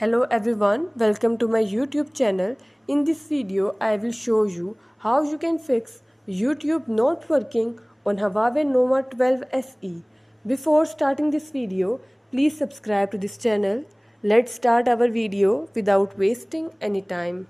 Hello everyone, welcome to my YouTube channel. In this video, I will show you how you can fix YouTube not working on Huawei Nova 12 SE. Before starting this video, please subscribe to this channel. Let's start our video without wasting any time.